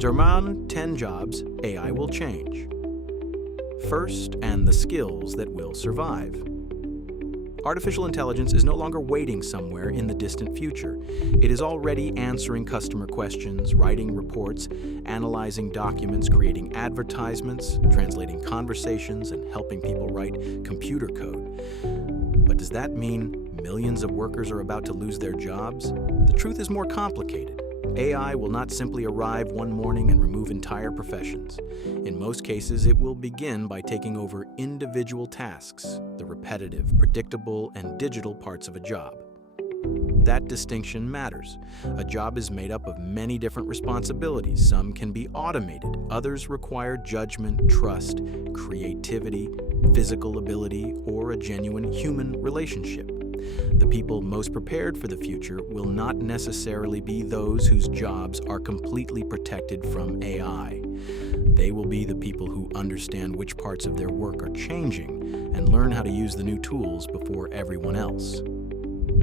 German 10 jobs AI will change. First, and the skills that will survive. Artificial intelligence is no longer waiting somewhere in the distant future. It is already answering customer questions, writing reports, analyzing documents, creating advertisements, translating conversations, and helping people write computer code. But does that mean millions of workers are about to lose their jobs? The truth is more complicated. AI will not simply arrive one morning and remove entire professions. In most cases, it will begin by taking over individual tasks, the repetitive, predictable, and digital parts of a job. That distinction matters. A job is made up of many different responsibilities. Some can be automated, others require judgment, trust, creativity, physical ability, or a genuine human relationship. The people most prepared for the future will not necessarily be those whose jobs are completely protected from AI. They will be the people who understand which parts of their work are changing and learn how to use the new tools before everyone else.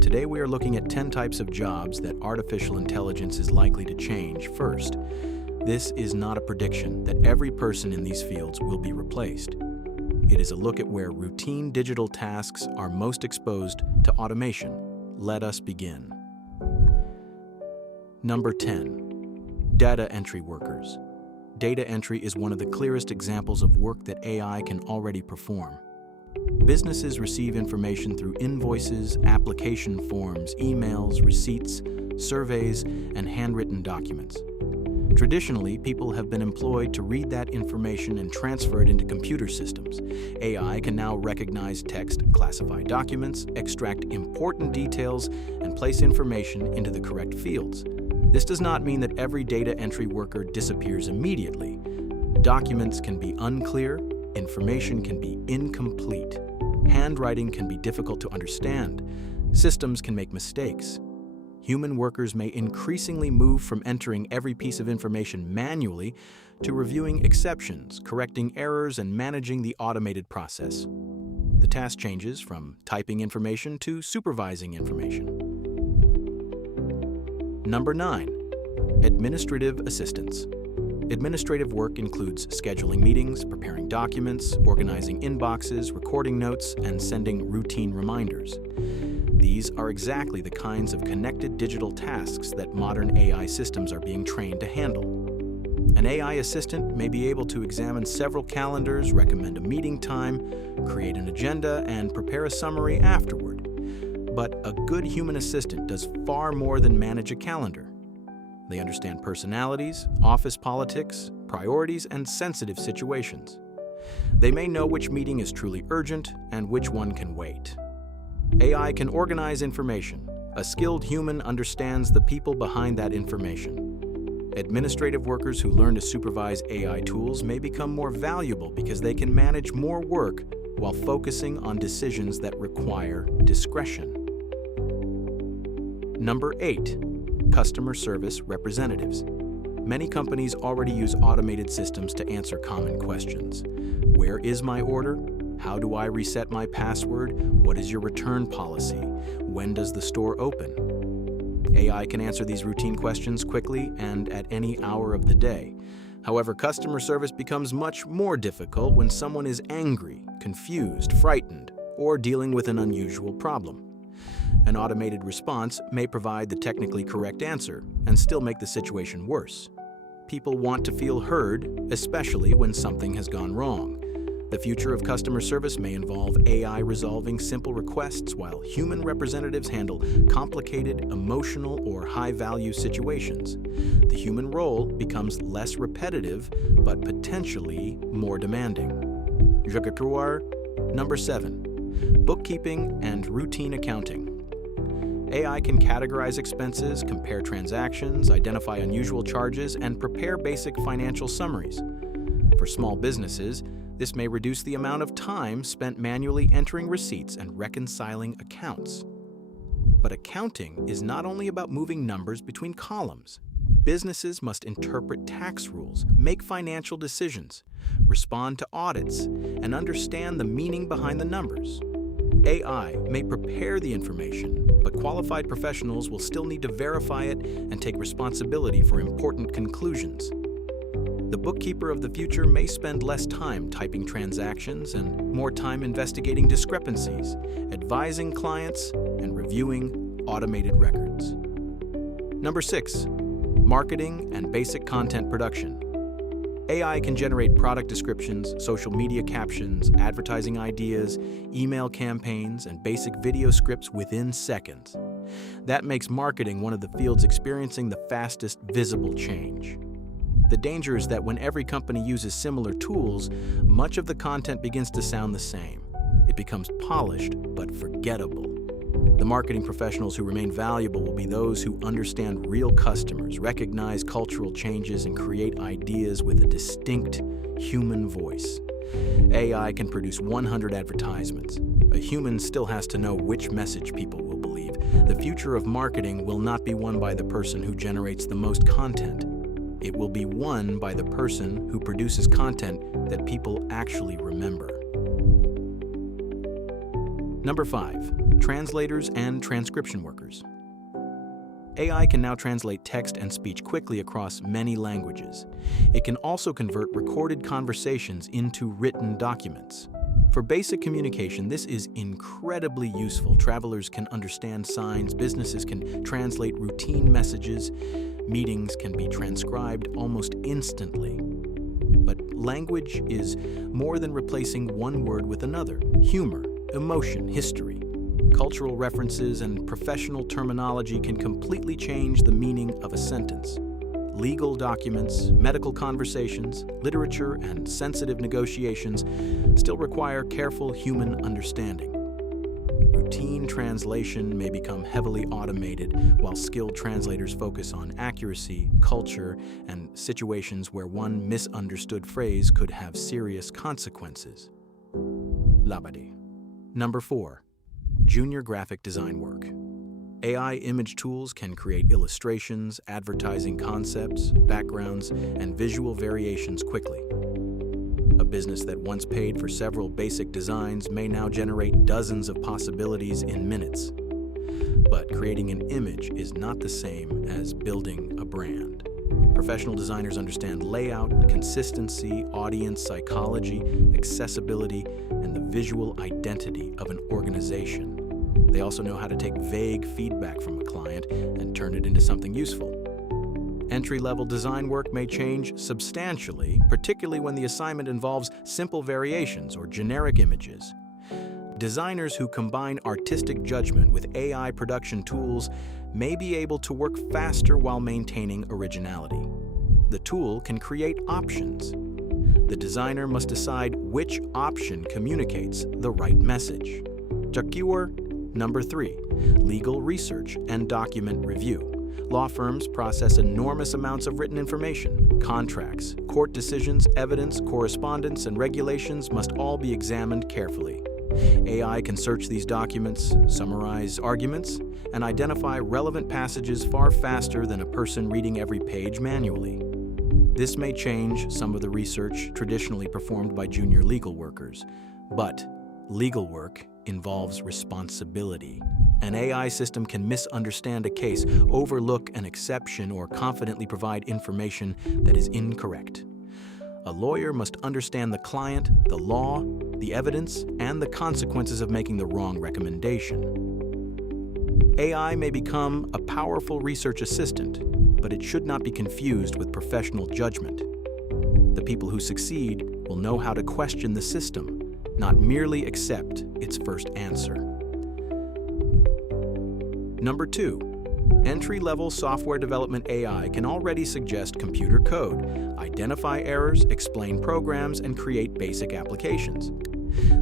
Today we are looking at 10 types of jobs that artificial intelligence is likely to change first. This is not a prediction that every person in these fields will be replaced. It is a look at where routine digital tasks are most exposed to automation. Let us begin. Number 10. Data entry workers. Data entry is one of the clearest examples of work that AI can already perform. Businesses receive information through invoices, application forms, emails, receipts, surveys, and handwritten documents. Traditionally, people have been employed to read that information and transfer it into computer systems. AI can now recognize text, classify documents, extract important details, and place information into the correct fields. This does not mean that every data entry worker disappears immediately. Documents can be unclear, information can be incomplete, handwriting can be difficult to understand, systems can make mistakes. Human workers may increasingly move from entering every piece of information manually to reviewing exceptions, correcting errors, and managing the automated process. The task changes from typing information to supervising information. Number 9. Administrative assistants. Administrative work includes scheduling meetings, preparing documents, organizing inboxes, recording notes, and sending routine reminders. These are exactly the kinds of connected digital tasks that modern AI systems are being trained to handle. An AI assistant may be able to examine several calendars, recommend a meeting time, create an agenda, and prepare a summary afterward. But a good human assistant does far more than manage a calendar. They understand personalities, office politics, priorities, and sensitive situations. They may know which meeting is truly urgent and which one can wait. AI can organize information. A skilled human understands the people behind that information. Administrative workers who learn to supervise AI tools may become more valuable because they can manage more work while focusing on decisions that require discretion. Number 8. Customer service representatives. Many companies already use automated systems to answer common questions. Where is my order? How do I reset my password? What is your return policy? When does the store open? AI can answer these routine questions quickly and at any hour of the day. However, customer service becomes much more difficult when someone is angry, confused, frightened, or dealing with an unusual problem. An automated response may provide the technically correct answer and still make the situation worse. People want to feel heard, especially when something has gone wrong. The future of customer service may involve AI resolving simple requests while human representatives handle complicated, emotional, or high-value situations. The human role becomes less repetitive, but potentially more demanding. Number 7. Bookkeeping and routine accounting. AI can categorize expenses, compare transactions, identify unusual charges, and prepare basic financial summaries. For small businesses, this may reduce the amount of time spent manually entering receipts and reconciling accounts. But accounting is not only about moving numbers between columns. Businesses must interpret tax rules, make financial decisions, respond to audits, and understand the meaning behind the numbers. AI may prepare the information, but qualified professionals will still need to verify it and take responsibility for important conclusions. bookkeeper of the future may spend less time typing transactions and more time investigating discrepancies, advising clients, and reviewing automated records. Number 6. Marketing and basic content production. AI can generate product descriptions, social media captions, advertising ideas, email campaigns, and basic video scripts within seconds. That makes marketing one of the fields experiencing the fastest visible change. The danger is that when every company uses similar tools, much of the content begins to sound the same. It becomes polished but forgettable. The marketing professionals who remain valuable will be those who understand real customers, recognize cultural changes, and create ideas with a distinct human voice. AI can produce 100 advertisements. A human still has to know which message people will believe. The future of marketing will not be won by the person who generates the most content. It will be won by the person who produces content that people actually remember. Number 5. Translators and transcription workers. AI can now translate text and speech quickly across many languages. It can also convert recorded conversations into written documents. For basic communication, this is incredibly useful. Travelers can understand signs, businesses can translate routine messages, meetings can be transcribed almost instantly. But language is more than replacing one word with another. Humor, emotion, history, cultural references, and professional terminology can completely change the meaning of a sentence. Legal documents, medical conversations, literature, and sensitive negotiations still require careful human understanding. Routine translation may become heavily automated, while skilled translators focus on accuracy, culture, and situations where one misunderstood phrase could have serious consequences. Labadi. Number 4. Junior graphic design work. AI image tools can create illustrations, advertising concepts, backgrounds, and visual variations quickly. A business that once paid for several basic designs may now generate dozens of possibilities in minutes. But creating an image is not the same as building a brand. Professional designers understand layout, consistency, audience psychology, accessibility, and the visual identity of an organization. They also know how to take vague feedback from a client and turn it into something useful. Entry-level design work may change substantially, particularly when the assignment involves simple variations or generic images. Designers who combine artistic judgment with AI production tools may be able to work faster while maintaining originality. The tool can create options. The designer must decide which option communicates the right message. Number 3. Legal research and document review. Law firms process enormous amounts of written information. Contracts, court decisions, evidence, correspondence, and regulations must all be examined carefully. AI can search these documents, summarize arguments, and identify relevant passages far faster than a person reading every page manually. This may change some of the research traditionally performed by junior legal workers, but legal work involves responsibility. An AI system can misunderstand a case, overlook an exception, or confidently provide information that is incorrect. A lawyer must understand the client, the law, the evidence, and the consequences of making the wrong recommendation. AI may become a powerful research assistant, but it should not be confused with professional judgment. The people who succeed will know how to question the system, not merely accept its first answer. Number 2. Entry-level software development AI can already suggest computer code, identify errors, explain programs, and create basic applications.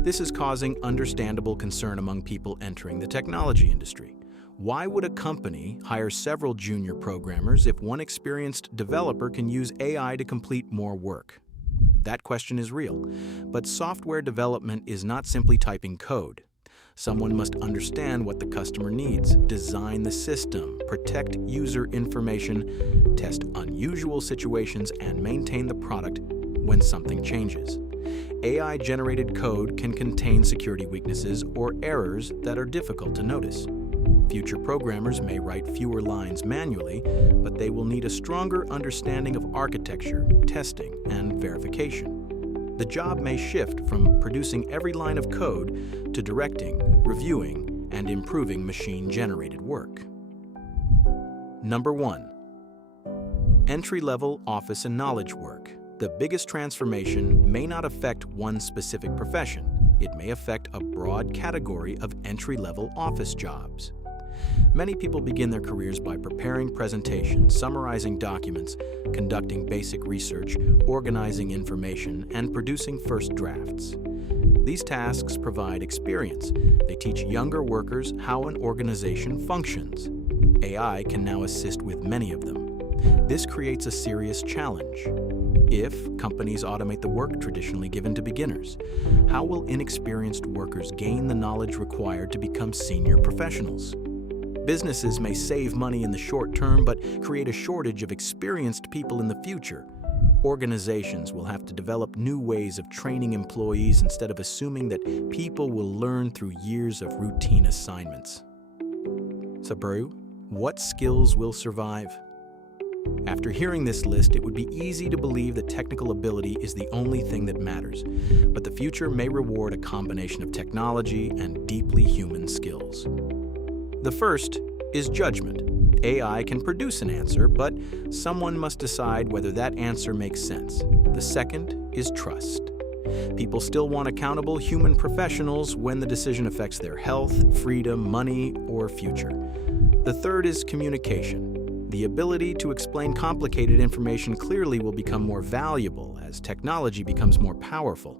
This is causing understandable concern among people entering the technology industry. Why would a company hire several junior programmers if one experienced developer can use AI to complete more work? That question is real, but software development is not simply typing code. Someone must understand what the customer needs, design the system, protect user information, test unusual situations, and maintain the product when something changes. AI-generated code can contain security weaknesses or errors that are difficult to notice. Future programmers may write fewer lines manually, but they will need a stronger understanding of architecture, testing, and verification. The job may shift from producing every line of code to directing, reviewing, and improving machine-generated work. Number 1. Entry-level office and knowledge work. The biggest transformation may not affect one specific profession. It may affect a broad category of entry-level office jobs. Many people begin their careers by preparing presentations, summarizing documents, conducting basic research, organizing information, and producing first drafts. These tasks provide experience. They teach younger workers how an organization functions. AI can now assist with many of them. This creates a serious challenge. If companies automate the work traditionally given to beginners, how will inexperienced workers gain the knowledge required to become senior professionals? Businesses may save money in the short term, but create a shortage of experienced people in the future. Organizations will have to develop new ways of training employees instead of assuming that people will learn through years of routine assignments. Sabru, what skills will survive? After hearing this list, it would be easy to believe that technical ability is the only thing that matters, but the future may reward a combination of technology and deeply human skills. The first is judgment. AI can produce an answer, but someone must decide whether that answer makes sense. The second is trust. People still want accountable human professionals when the decision affects their health, freedom, money, or future. The third is communication. The ability to explain complicated information clearly will become more valuable as technology becomes more powerful.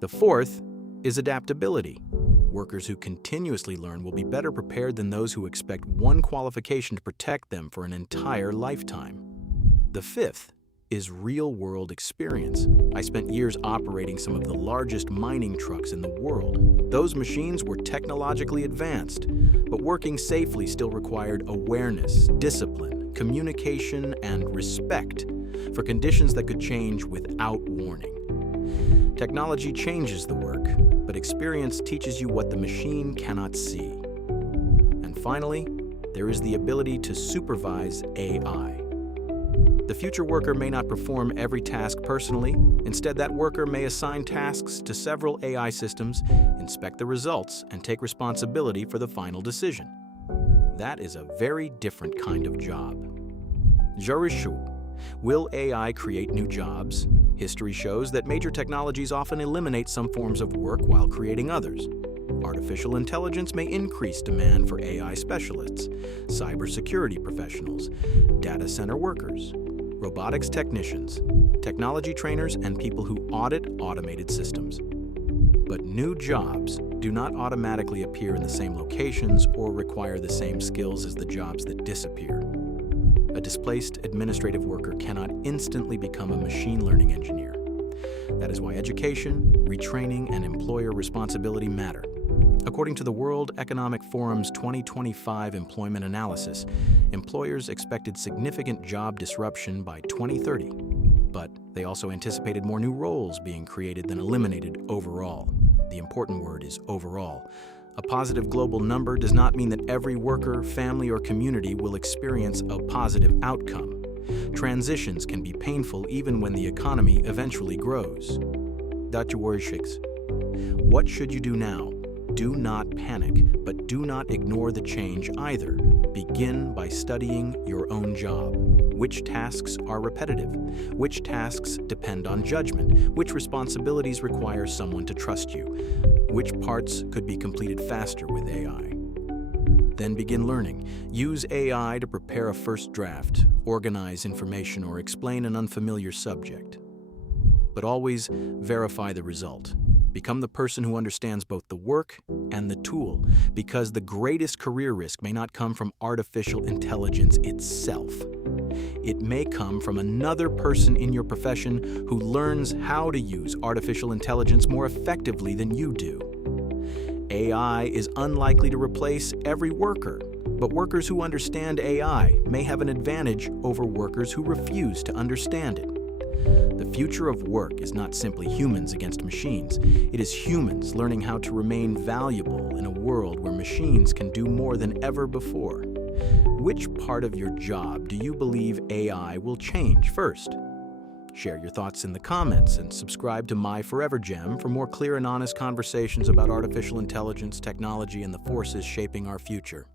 The fourth is adaptability. Workers who continuously learn will be better prepared than those who expect one qualification to protect them for an entire lifetime. The fifth is real-world experience. I spent years operating some of the largest mining trucks in the world. Those machines were technologically advanced, but working safely still required awareness, discipline, communication, and respect for conditions that could change without warning. Technology changes the work, but experience teaches you what the machine cannot see. And finally, there is the ability to supervise AI. The future worker may not perform every task personally. Instead, that worker may assign tasks to several AI systems, inspect the results, and take responsibility for the final decision. That is a very different kind of job. Jorishu. Will AI create new jobs? History shows that major technologies often eliminate some forms of work while creating others. Artificial intelligence may increase demand for AI specialists, cybersecurity professionals, data center workers, robotics technicians, technology trainers, and people who audit automated systems. But new jobs do not automatically appear in the same locations or require the same skills as the jobs that disappear. A displaced administrative worker cannot instantly become a machine learning engineer. That is why education, retraining, and employer responsibility matter. According to the World Economic Forum's 2025 employment analysis, employers expected significant job disruption by 2030, but they also anticipated more new roles being created than eliminated overall. The important word is overall. A positive global number does not mean that every worker, family, or community will experience a positive outcome. Transitions can be painful even when the economy eventually grows. What should you do now? Do not panic, but do not ignore the change either. Begin by studying your own job. Which tasks are repetitive? Which tasks depend on judgment? Which responsibilities require someone to trust you? Which parts could be completed faster with AI? Then begin learning. Use AI to prepare a first draft, organize information, or explain an unfamiliar subject. But always verify the result. Become the person who understands both the work and the tool, because the greatest career risk may not come from artificial intelligence itself. It may come from another person in your profession who learns how to use artificial intelligence more effectively than you do. AI is unlikely to replace every worker, but workers who understand AI may have an advantage over workers who refuse to understand it. The future of work is not simply humans against machines. It is humans learning how to remain valuable in a world where machines can do more than ever before. Which part of your job do you believe AI will change first? Share your thoughts in the comments and subscribe to MYFOREVERGEM for more clear and honest conversations about artificial intelligence, technology, and the forces shaping our future.